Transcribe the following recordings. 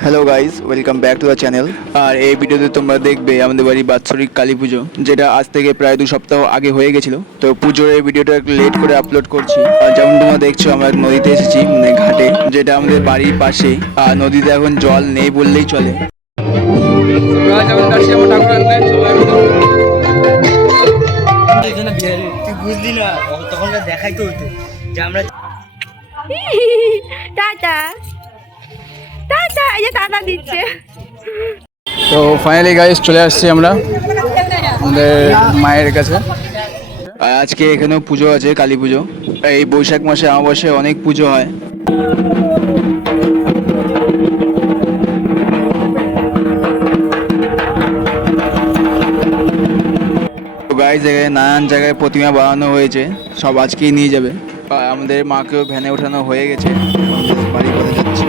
Hello guys, welcome back to the channel. আর এই ভিডিওতে তোমরা দেখবে আমাদের বাড়ির বাৎসরিক কালী পুজো, যেটা আজ থেকে প্রায় 2 সপ্তাহ আগে হয়ে গেছিলো। তো পুজোর এই ভিডিওটা একটু লেট করে আপলোড করছি। আর যেমন তোমরা দেখছো, আমরা নদীতে এসেছি, মানে ঘাটে, যেটা আমাদের বাড়ির পাশেই। আর নদীতে এখন জল নেই বললেই চলে। বুঝলি না, তখন দেখাই তো হতো যে আমরা টাটা টাটা, এই যে টাটা দিচ্ছে। তো ফাইনালি গাইস চলে আসছি আমরা আমাদের মায়ের কাছে। আর আজকে এখানেও পুজো আছে, কালী পুজো। এই বৈশাখ মাসে অমাবস্যায় অনেক পুজো হয়। তো গাইস, এখানে নানান জায়গায় প্রতিমা বানানো হয়েছে, সব আজকেই নিয়ে যাবে। আর আমাদের মাকেও ভ্যানে ওঠানো হয়ে গেছে, বাড়ি পথে যাচ্ছি।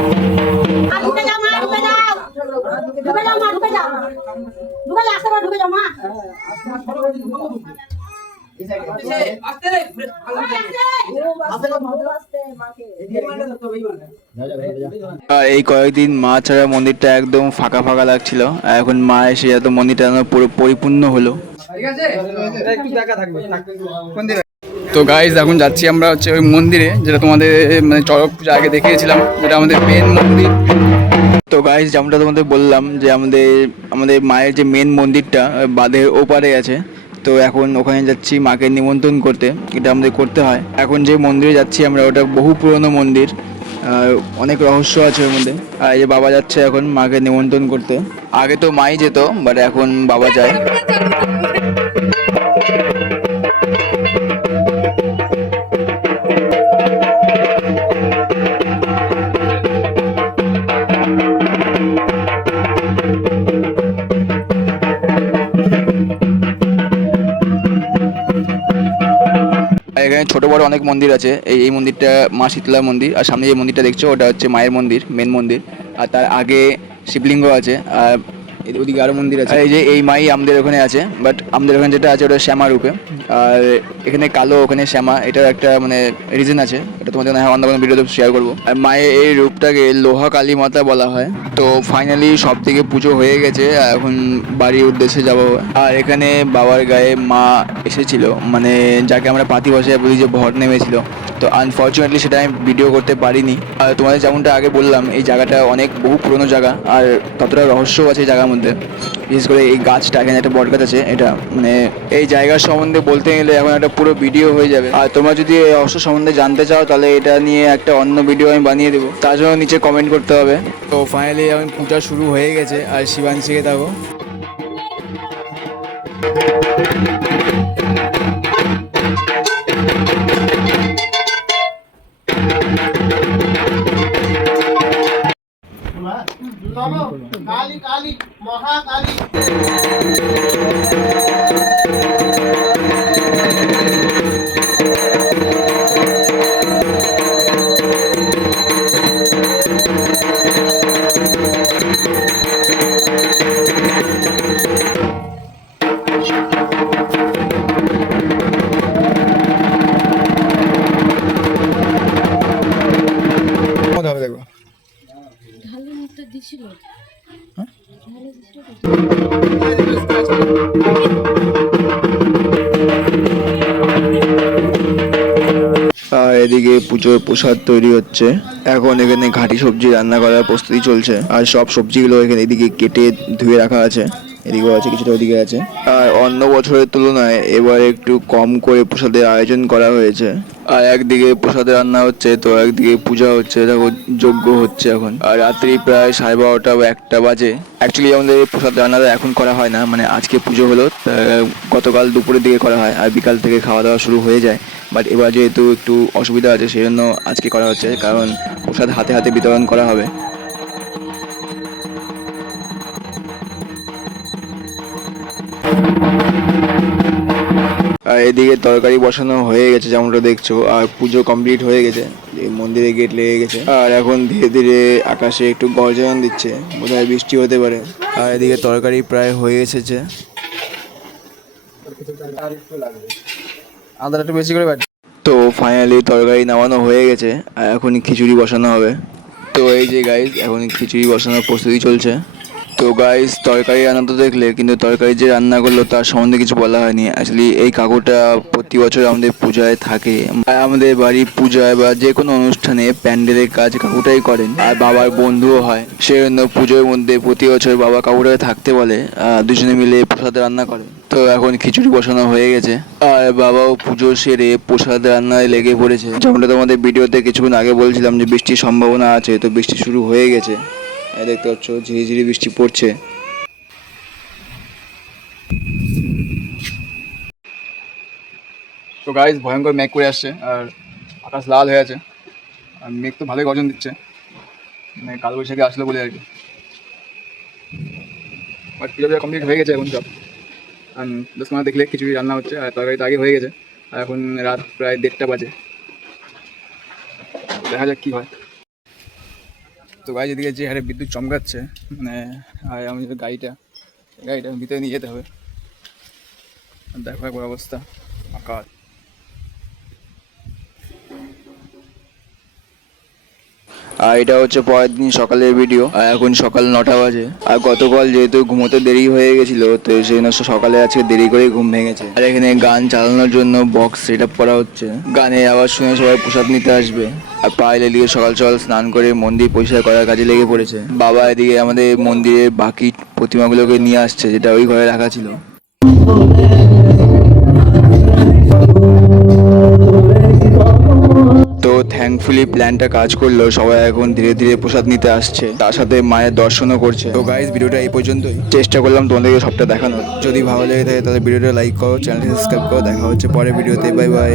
আর এই কয়েকদিন মা ছাড়া মন্দিরটা একদম ফাঁকা ফাঁকা লাগছিল। আর এখন মা এসে এত মন্দিরটা পুরো পরিপূর্ণ হলো। তো গাইজ এখন যাচ্ছি আমরা হচ্ছে ওই মন্দিরে, যেটা তোমাদের মানে চড়ক পূজা আগে দেখিয়েছিলাম, যেটা আমাদের মেন মন্দির। তো গাইজ যেমনটা তোমাদের বললাম যে আমাদের মায়ের যে মেন মন্দিরটা বাঁধের ওপারে আছে। তো এখন ওখানে যাচ্ছি মাকে নিমন্ত্রণ করতে, এটা আমাদের করতে হয়। এখন যে মন্দিরে যাচ্ছি আমরা, ওটা বহু পুরনো মন্দির, আর অনেক রহস্য আছে ওর মধ্যে। আর এই যে বাবা যাচ্ছে এখন মাকে নিমন্ত্রণ করতে। আগে তো মাই যেত, বাট এখন বাবা যায়। এখানে ছোট বড় অনেক মন্দির আছে। এই মন্দিরটা মা শীতলা মন্দির, আর সামনে যে মন্দিরটা দেখছো ওটা হচ্ছে মায়ের মন্দির, মেন মন্দির। আর তার আগে শিবলিঙ্গ আছে, আর ওদিকে আরো মন্দির আছে। এই যে এই মাই আমাদের ওখানে আছে, বাট আমাদের ওখানে যেটা আছে ওটা শ্যামা রূপে। আর এখানে কালো, ওখানে শ্যামা, এটার একটা মানে রিজন আছে, এটা তোমাদের অন্য কোনো ভিডিওতে শেয়ার করবো। আর মায়ের এই রূপটাকে লোহা কালী মাতা বলা হয়। তো ফাইনালি সব থেকে পুজো হয়ে গেছে, এখন বাড়ির উদ্দেশ্যে যাব। আর এখানে বাবার গায়ে মা এসেছিল, মানে যাকে আমরা পাতি ভাষায় বলি যে ভর নেমেছিল। তো আনফর্চুনেটলি সেটা আমি ভিডিও করতে পারিনি। আর তোমাদের যেমনটা আগে বললাম, এই জায়গাটা অনেক বহু পুরনো জায়গা, আর ততটা রহস্যও আছে এই জায়গার মধ্যে। বিশেষ করে এই গাছটা, এখানে একটা বট গাছ আছে, এটা মানে এই জায়গার সম্বন্ধে বলতে গেলে এখন একটা পুরো ভিডিও হয়ে যাবে। আর তোমরা যদি এই রহস্য সম্বন্ধে জানতে চাও, তাহলে এটা নিয়ে একটা অন্য ভিডিও আমি বানিয়ে দেবো, তার জন্য নিচে কমেন্ট করতে হবে। তো ফাইনালি এখন পূজা শুরু হয়ে গেছে, আর শিবাংশীকে থাকো। কালী কালী মহাকালী। দেখো ঢালু মুখটা দিছিল। আর এদিকে পুজোর প্রসাদ তৈরি হচ্ছে। এখন এখানে ঘাটি সবজি রান্না করার প্রস্তুতি চলছে, আর সব সবজিগুলো এখানে এদিকে কেটে ধুয়ে রাখা আছে। এদিকেও আছে, কিছুটা ওদিকে আছে। আর অন্য বছরের তুলনায় এবার একটু কম করে প্রসাদের আয়োজন করা হয়েছে। আর একদিকে প্রসাদ রান্না হচ্ছে, তো একদিকে পূজা হচ্ছে, দেখো যজ্ঞ হচ্ছে এখন। আর রাত্রি প্রায় 12:30 বা 1টা বাজে। অ্যাকচুয়ালি আমাদের এই প্রসাদ রান্নাটা এখন করা হয় না, মানে আজকে পুজো হলো, গতকাল দুপুরের দিকে করা হয়, আর বিকাল থেকে খাওয়া দাওয়া শুরু হয়ে যায়। বাট এবার যেহেতু একটু অসুবিধা আছে, সেই জন্য আজকে করা হচ্ছে, কারণ প্রসাদ হাতে হাতে বিতরণ করা হবে। আর এদিকে তরকারি বসানো হয়ে গেছে যেমনটা দেখছো, আর পুজো কমপ্লিট হয়ে গেছে, মন্দিরে গেট লেগে গেছে। আর এখন ধীরে ধীরে আকাশে একটু গর্জন দিচ্ছে, বোধহয় বৃষ্টি হতে পারে। আর এদিকে তরকারি প্রায় হয়ে এসেছে। আদাটা একটু বেশি করে। তো ফাইনালি তরকারি নামানো হয়ে গেছে, আর এখন খিচুড়ি বসানো হবে। তো এই যে গাইস এখন খিচুড়ি বসানোর প্রস্তুতি চলছে। তো গাইস তরকারি রান্না তো দেখলে, কিন্তু তরকারি যে রান্না করলো তার সম্বন্ধে কিছু বলা হয়নি। অ্যাকচুয়ালি এই কাকুটা প্রতি বছর আমাদের পূজায় থাকে, আর আমাদের বাড়ির পূজায় বা যে কোনো অনুষ্ঠানে প্যান্ডেলের কাজ কাকুটাই করেন, আর বাবার বন্ধুও হয়। সেই জন্য পুজোর মধ্যে প্রতি বছর বাবা কাকুটাকে থাকতে বলে, দুজনে মিলে প্রসাদ রান্না করে। তো এখন খিচুড়ি বসানো হয়ে গেছে, আর বাবাও পুজো সেরে প্রসাদ রান্নায় লেগে পড়েছে। যেমনটা তোমাদের ভিডিওতে কিছুক্ষণ আগে বলছিলাম যে বৃষ্টির সম্ভাবনা আছে, তো বৃষ্টি শুরু হয়ে গেছে। এই দেখতে পাচ্ছ ঝিরিঝিরি বৃষ্টি পড়ছে। তো গাইস ভয়ঙ্কর মেঘ করে আসছে, আর আকাশ লাল হয়ে আছে, আর মেঘ তো ভালোই গর্জন দিচ্ছে, মানে কালবৈশাখী আসলো বলে আর কি। বাট পুজো কমপ্লিট হয়ে গেছে এখন সব। আর দশ মাস দেখলে খিচুড়ি রান্না হচ্ছে, আর তরকারি তো আগে হয়ে গেছে, আর এখন রাত প্রায় 1:30 বাজে। দেখা যাক কী হয়। তো গাড়ি এদিকে যে হারে বিদ্যুৎ চমকাচ্ছে, মানে আর আমি যদি গাড়িটা ভিতরে নিয়ে যেতে হবে। দেখো একবার অবস্থা আকাশ। আর এটা হচ্ছে পরের দিন সকালের ভিডিও, আর এখন সকাল 9টা বাজে। আর গতকাল যেহেতু ঘুমোতে দেরি হয়ে গেছিলো, তো সেই জন্য সকালে আজকে দেরি করে ঘুম ভেঙেছে। আর এখানে গান চালানোর জন্য বক্স সেট আপ করা হচ্ছে, গানের আওয়াজ শুনে সবাই প্রসাদ নিতে আসবে। আর পায়েল এদিকে সকাল সকাল স্নান করে মন্দির পরিষ্কার করার কাজে লেগে পড়েছে। বাবা এদিকে আমাদের মন্দিরের বাকি প্রতিমাগুলোকে নিয়ে আসছে, যেটা ওই ঘরে রাখা ছিল। তো থ্যাঙ্কফুলি প্ল্যানটা কাজ করলো, সবাই এখন ধীরে ধীরে প্রসাদ নিতে আসছে, তার সাথে মায়ের দর্শনও করছে। তো গাইস ভিডিওটা এই পর্যন্তই, চেষ্টা করলাম তোমাদেরকে সবটা দেখানোর। যদি ভালো লেগে থাকে তাহলে ভিডিওটা লাইক করো, চ্যানেলটা সাবস্ক্রাইব করো। দেখা হচ্ছে পরের ভিডিওতে, বাই বাই।